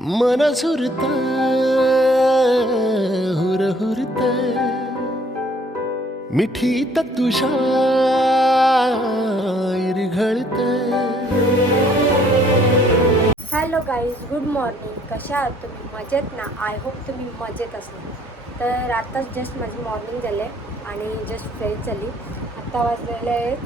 मन झुरत हुरहुरत मिठीत तुझ्या इरघळत. Hello guys, good morning. कशा आहात तुम्ही? मजेत ना? आय होप तुम्ही मजेत असणार. तर आत्ताच जस्ट माझी मॉर्निंग झाले आणि जस्ट फ्रेश झाली. आत्ता वाजलेले आहेत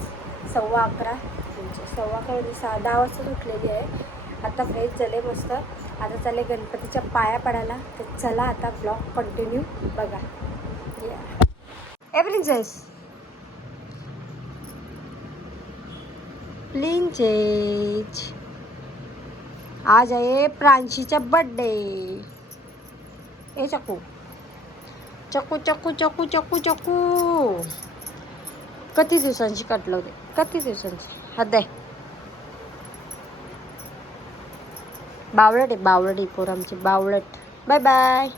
11:15. म्हणजे 11:15 10 वाजता उठलेली आहे. आता फ्रेश झाले मस्त. आता चालले गणपतीच्या पाया पडायला. तर चला आता ब्लॉग कंटिन्यू बघा. प्रिन्सेस प्रिन्सेस आज आहे प्रांशीचा बर्थडे. ए चकू चकू चकू चकू चकू चकू किती दिवसांची कटलं होते? किती दिवसांची? हद आहे. बावळट आहे, बावळट आहे पोर आमची, बावळट. Bye bye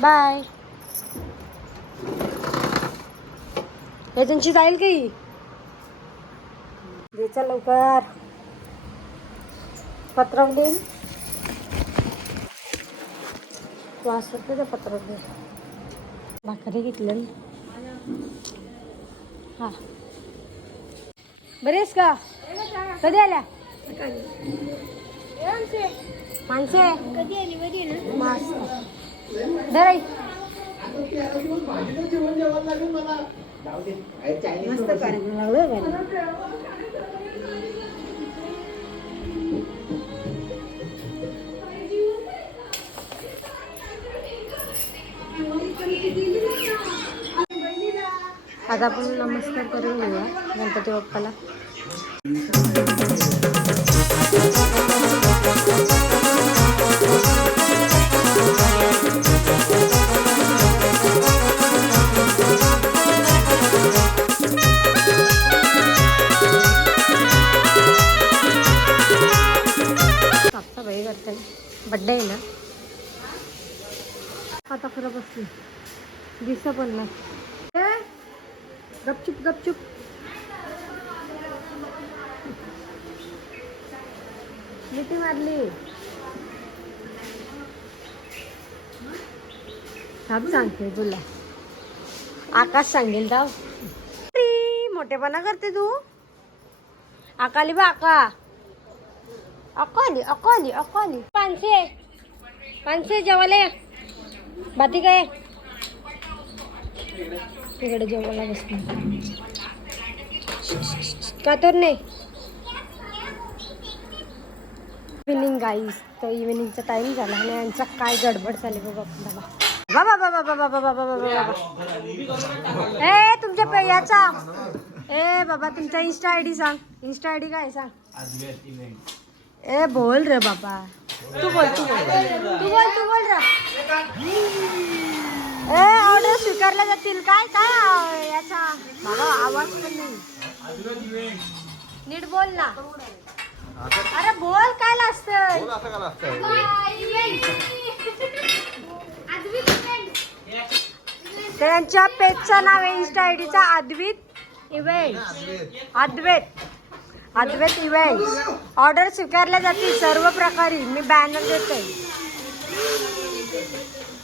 bye. हे त्यांची जाईल काही द्यायचा लवकर. पत्रक देईन वाचत ते पत्रक दे. भाकरी घेतलं हा. बरेच का? कधी आल्या माणसे? कधी आली? मस्त धराई मस्त कार्यक्रम लागलो. आता आपण नमस्कार करून घेऊया गणपती बाप्पाला. साफसफाई करते. बड्डे आहे ना आता. खरं बसली दिस पण नाही. गपचूप गपचूप. मिठी मारली. थांब सांगते तुला. आकाश सांगेल जाऊ. मोठेपणा करते तू. आकाली बा आका. अकाली अकाली अकाली. पानसे पानसे जेवाले बाती काय तिकडे जेवायला बसते का तर नाही. इव्हिनिंग गाईस. तर इव्हिनिंगचा टाइम झाला आणि यांचा काय गडबड झाली बघा बाबा बाबा बाबा बाबा बाबा बाबा. ए तुमच्या याचा ए बाबा तुमचा इन्स्टा आय डी सांग. इन्स्टा आय डी काय सांग. ए बोल रे बाबा. तू बोल तू बोल तू बोल तू बोल रे. ए ऑर्डर स्वीकारल्या जातील. काय काय याचा बाबा आवाज पण नाही. नीट बोल ना. अरे बोल काय लागतं. त्यांच्या पेजचं नाव आहे इन्स्टा आय डीचा अद्वैत इव्हेंट. अद्वैत इव्हेंट्स. ऑर्डर स्वीकारल्या जातील सर्व प्रकारे. मी बॅनर देते.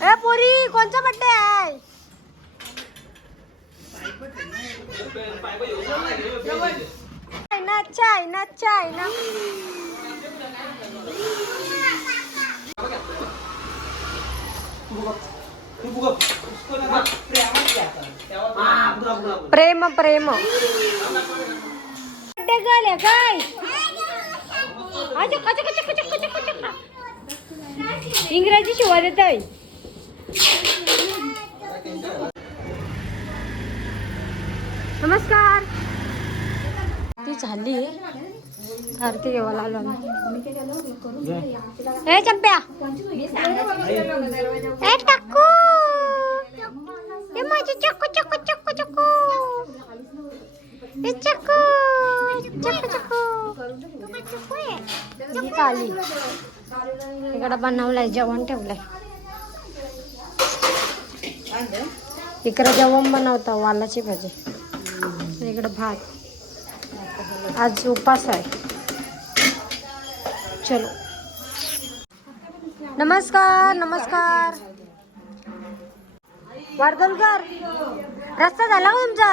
ए पोरी कोणचा बड्डे आहे? चाय ना चाय ना. प्रेम प्रेम बड्डे काय इंग्रजी शिवा देत आहे. नमस्कार. ती झाली आरती घेवायला आलो आम्ही. ए चंप्या ए टाकू. ए माझी चक्कू चक्कू चक्कू चक्कू. ए चक्कू चक्कू चक्कू. ही काली इकडं बनवलंय जेवण ठेवलंय. इकडं जेवण बनवता वालाची भाजी. इकडं भात. आज उपास आहे. चलो नमस्कार नमस्कार. वाडदोलकर, रस्ता झाला का तुमचा?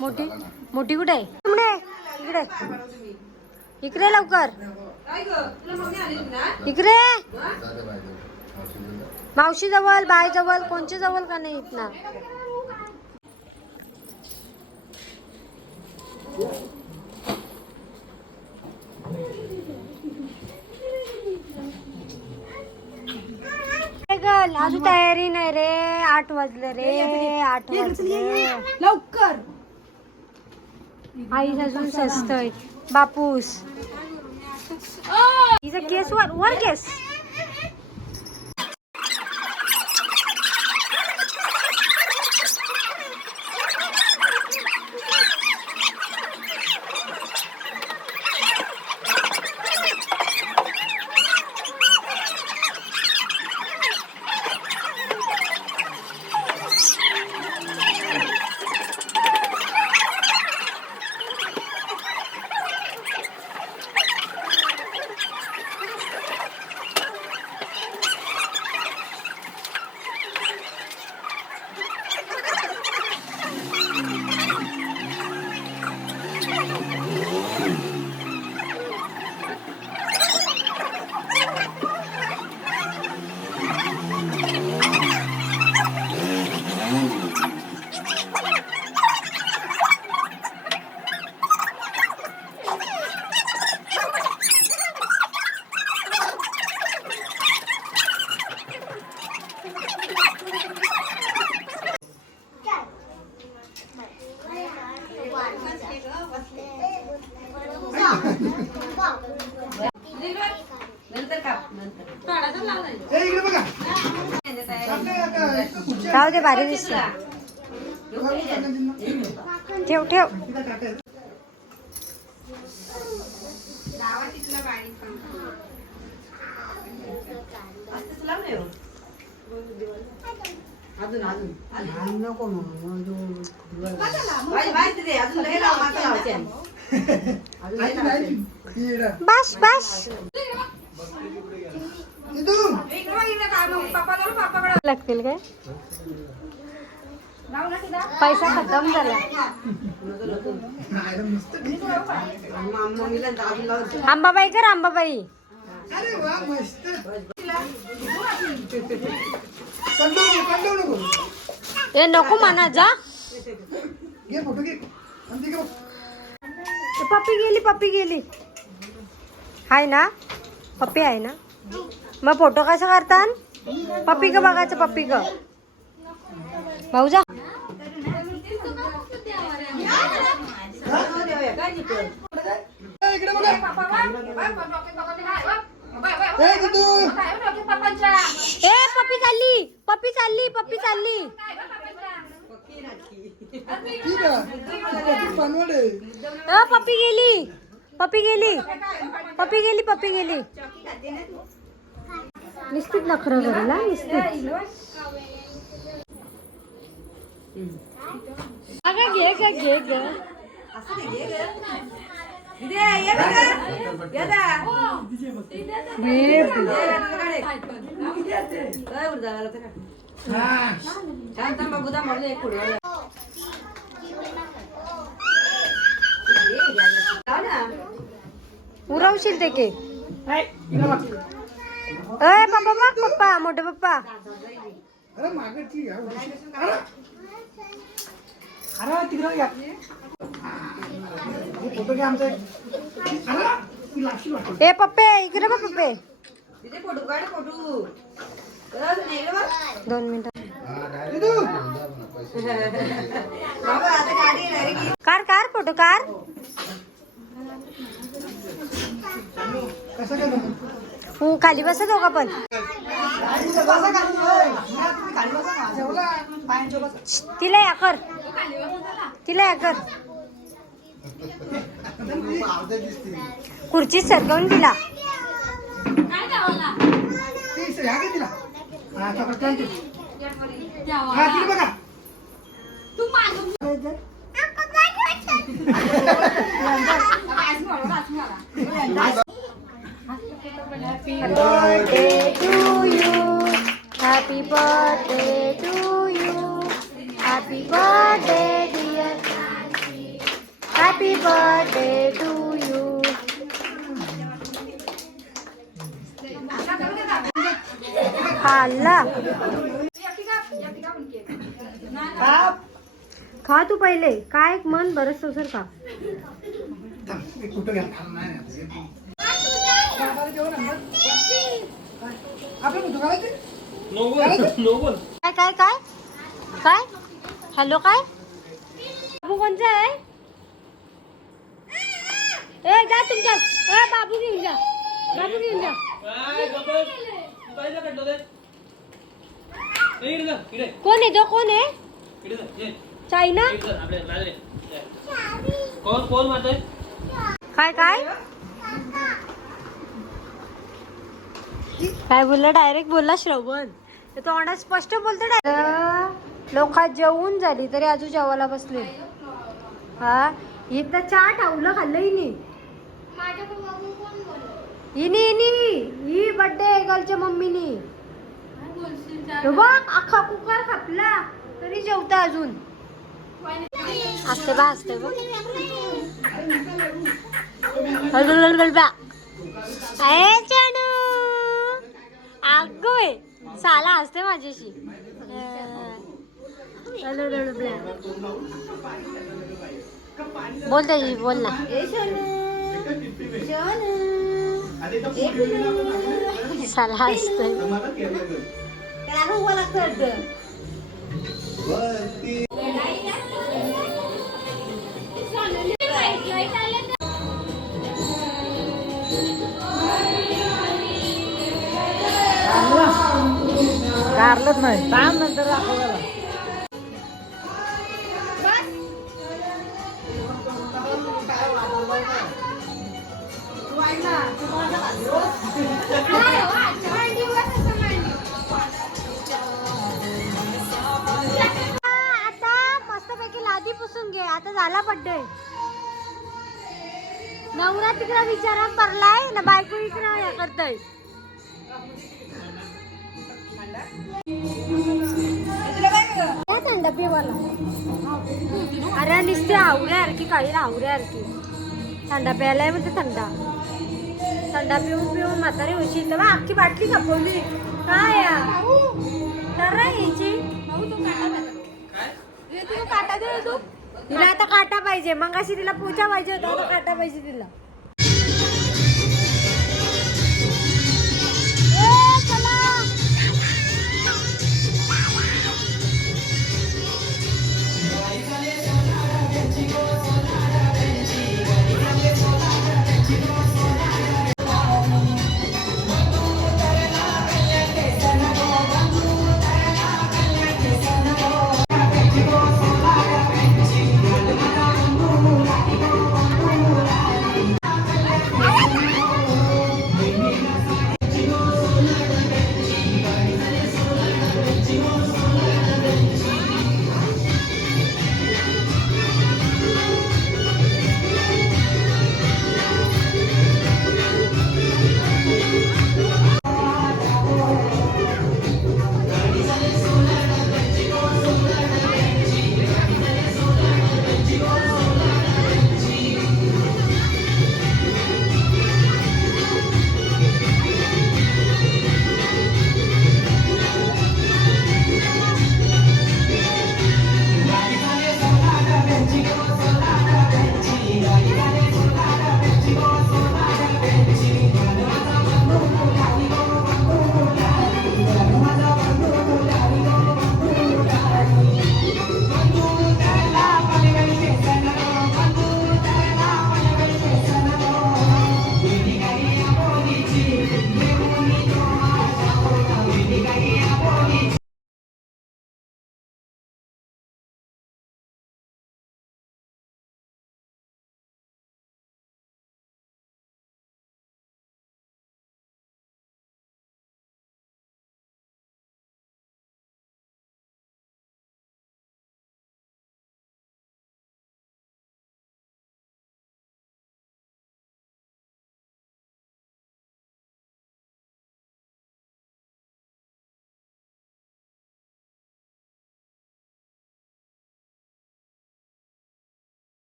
मोठी मोठी कुठे आहे? इकडे इकडे लवकर इकडे. मावशी जवळ, बाय जवळ, कोणच्या जवळ का नाही येत ना. अजून तयारी नाही रे. 8 वाजले रे. 8 वाजले लवकर. आई अजून सस्तय. बापूस हिचा केस वर केस. राहू दे, भारी दिसला. ठेव ठेव. बस बस लागतील काय? पैसा खतम झाला. आंबाबाई कर आंबाबाई. ए नको म्हणा जा. पप्पी गेली हाय ना. पप्पी आहे ना. मग फोटो कसं करतात? पप्पी का बघायचं. पप्पी का भाऊ जा. ए पप्पी चालली. पप्पी चालली. पप्पी चालली. पप्पी गेली. पप्पी गेली. पप्पी गेली. पप्पी गेली. निश्चित नखरं करेल हा. निश्चित अगं घे ग घे ग. उरवशील ते के. अय पप्पा बघ. पप्पा मोठे पप्पा. ए पप्पे इकडे बघ. पप्पे 2 मिनिटं. Car car photo car. खाली बसा दोघा पण. तिला या कर. तिला या कर. खुर्चीत सरकवून तिला. birthday to you. Happy birthday to you. Happy birthday dear. Happy birthday to you. खाल्ला खा तू पहिले काय मन बरस सर खा. काय काय काय काय हॅलो काय बाबू कोणचा आहे. ए जा तुमच्या बाबू घेऊन जा बाबू घेऊन जा. कोण आहे तो कोण आहे चायना काय काय काय बोलला डायरेक्ट बोलला श्रवण तो ऑर्डर स्पष्ट बोलतो डायरेक्ट. लोक जेवून झाली तरी अजून जेवायला बसले. हा इथं चहा टावलं खाल्लं ही बर्थडे गर्लच्या मम्मीनी बघ अख्खा कुकर खापला तरी जेवता अजून. असते बा असते बा अगोय साला असते माझ्याशी. बोल त्याची बोल ना. साला असतोय कारलंच नाही काम नंतर दाखवायला. आता मस्तपैकी लादी पुसून घे. आता झाला बर्थडे. नवरा तिकडे विचारा पडलाय ना बायको इकडे हे करताय. थंड पिवाला अरे नुसते आवऱ्यासारखी काळी आवऱ्यासारखी थंडा प्यायलाय म्हणजे थंडा पिऊन पिऊन म्हातारी होशी तर अख्खी बाटली खपवली काय तर यायची. तिला आता काटा पाहिजे मग अशी तिला पूजा पाहिजे होता आता काटा पाहिजे तिला.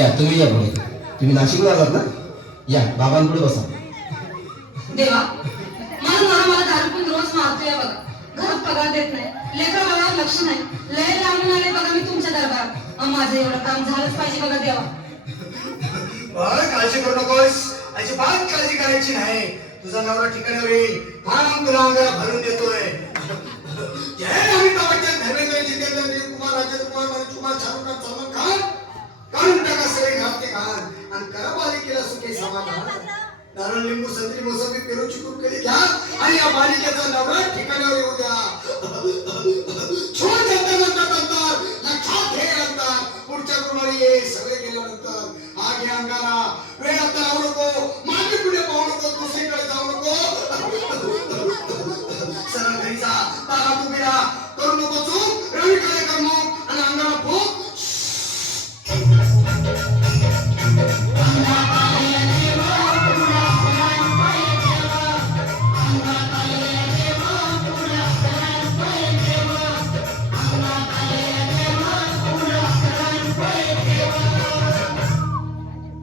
या तुम्ही या पुढे. तुम्ही नाशिकला आलात ना? या बाबांपुढे बसा. देवा माझा नवरा मला दारू पिऊन रोज मारतोय बघा. घरात पगार देत नाही, लेकरं बाळावर लक्ष नाही. लय लांबून आले बघा मी तुमच्या दरबारात. माझं एवढं काम झालंच पाहिजे बघा देवा. काळजी करू नकोस, अजिबात काळजी करायची नाही. तुझा नवरा ठिकाणावर येईल. थांब, तुला अंगाला भरून देतोय. जय अमिताभ बच्चन, धर्मेंद्र, जितेंद्र, दिलीप कुमार, राजेंद्र कुमार, मनोज कुमार, शाहरुख खान, सलमान खान, काढून टाका सगळे घात ते घाण आणि करा बालिकेला सुखी समाधान. नारळ, लिंबू, संत्री, मोसंबी, पेरू, चिकू, केळी घ्या आणि या बालिकेचा नवरा ठिकाणावर येऊ द्या. छोड नंतर लक्षात घे नंतर पुढच्या गुरुवारी ये. सगळे गेल्यानंतर हा घे अंगाला. वेळ आता राहू नको, मागे पुढे पाहू नको, दुसरीकडे जाऊ नको. सरळ घरी जा, तारा उभी राहा, करू नको चूक. रवीकडे कर मग आणि अंगाला भूक.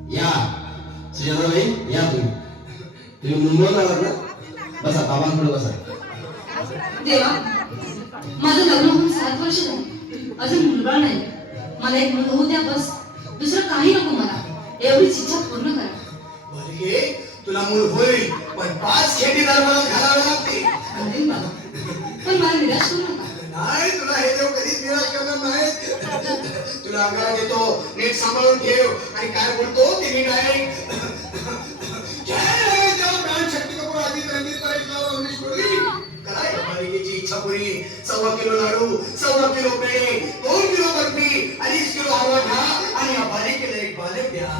या सुजाताबाई, या तुम्ही. तुम्ही मुंबईला आलात ना? बसा बाबांपुढे बसा. देवा माझं लग्न होऊन 7 वर्ष झाली, अजून मुलगा नाही. मला एक मुलगा होऊ द्या बस. दुसरं काही नको मला. एवढीच इच्छा पूर्ण करा. बालिके, तुला मूल होईल, पण 5 खेटी दरबारात घालावे लागते. घालेन बाबा, पण मला निराश करू नका. नाही, तुला हे देव कधीच निराश करणार नाही. तुला अंगाला देतो, नीट सांभाळून ठेव आणि काय बोलतो ते नीट ऐक. जय देव, प्राण शक्ती कपूर, अजित रणजित, परेश राव, रमेश कोहली. करा या बालिकेची इच्छा पुरी. 1.25 किलो लाडू, 1.25 किलो पेढे, 2 किलो बर्फी, 2.5 किलो हलवा घ्या आणि या बालिकेला एक बालक द्या.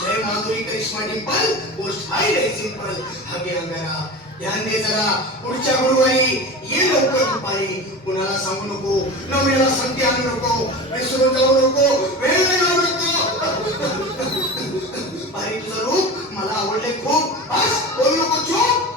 जय माधुरी करिश्मा डिंपल, गोष्ट हाय लय सिंपल. हागे अंगारा ध्यान दे जरा. पुढच्या गुरुवारी ये लवकर दुपारी. कुणाला सांगू नको, नवऱ्याला संधी आणू नको, विसरून जाऊ नको, वेळ जाऊ नको. अरे तुझं रूप मला आवडले खूप. बस बोलू नको, चूप.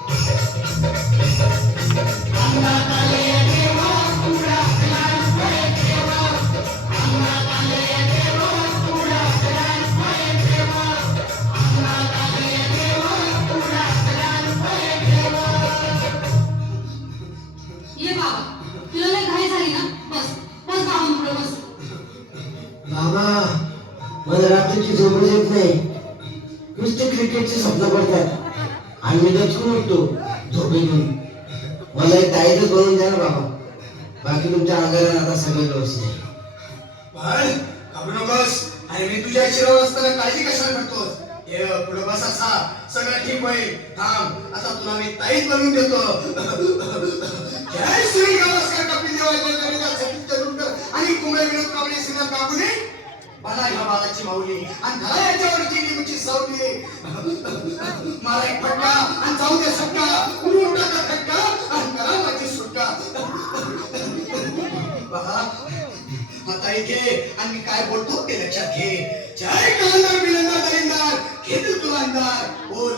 ये बाबा, तुला लय घाई झाली ना? बस बस बाबांपुढे बस. बाबा, मला रात्रीची झोप येत नाही. नुसते क्रिकेटचे स्वप्न पडतात आणि मी दचकून उठतो झोपेतून. मला एक डायरीच बनवून द्या ना बाबा. बाकी तुमच्या अंगाला आता सगळं व्यवस्थित आहे. बाळ, घाबरू नकोस. आणि मी तुझ्या शिरावर असताना काळजी कशाला करतोस? ये पुढे बस असा, सगळं ठीक होईल. थांब, आता तुला मी ताईच बनवून देतो. जय श्री गावस्कर, कपिल देव, अजय गणेश, सतीश तेंडुलकर आणि कुंबळे विनोद कांबळे, श्रीनाथ काकुले. बना ह्या बाळाची माऊली आणि घरा याच्यावरची निमची सावली. मला एक फटका आणि जाऊ दे सटका. उडून टाका खटका आणि करा माझी सुटका. बघा, आता इथे आणि मी काय बोलतो ते लक्षात घे. जय कांदार बिलंदार दलिंदार, घेतील तुला अंधार. बोल.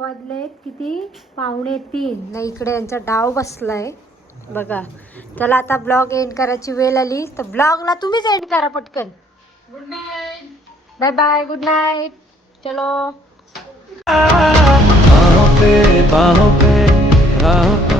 वाजलेत किती? 2:45 ना. इकडे यांचा डाव बसलाय. बघा. चला आता ब्लॉग एंड करायची वेळ आली तर ब्लॉगला तुम्हीच एंड करा पटकन. Good night. Bye bye, good night. चलो. बाहों पे राहों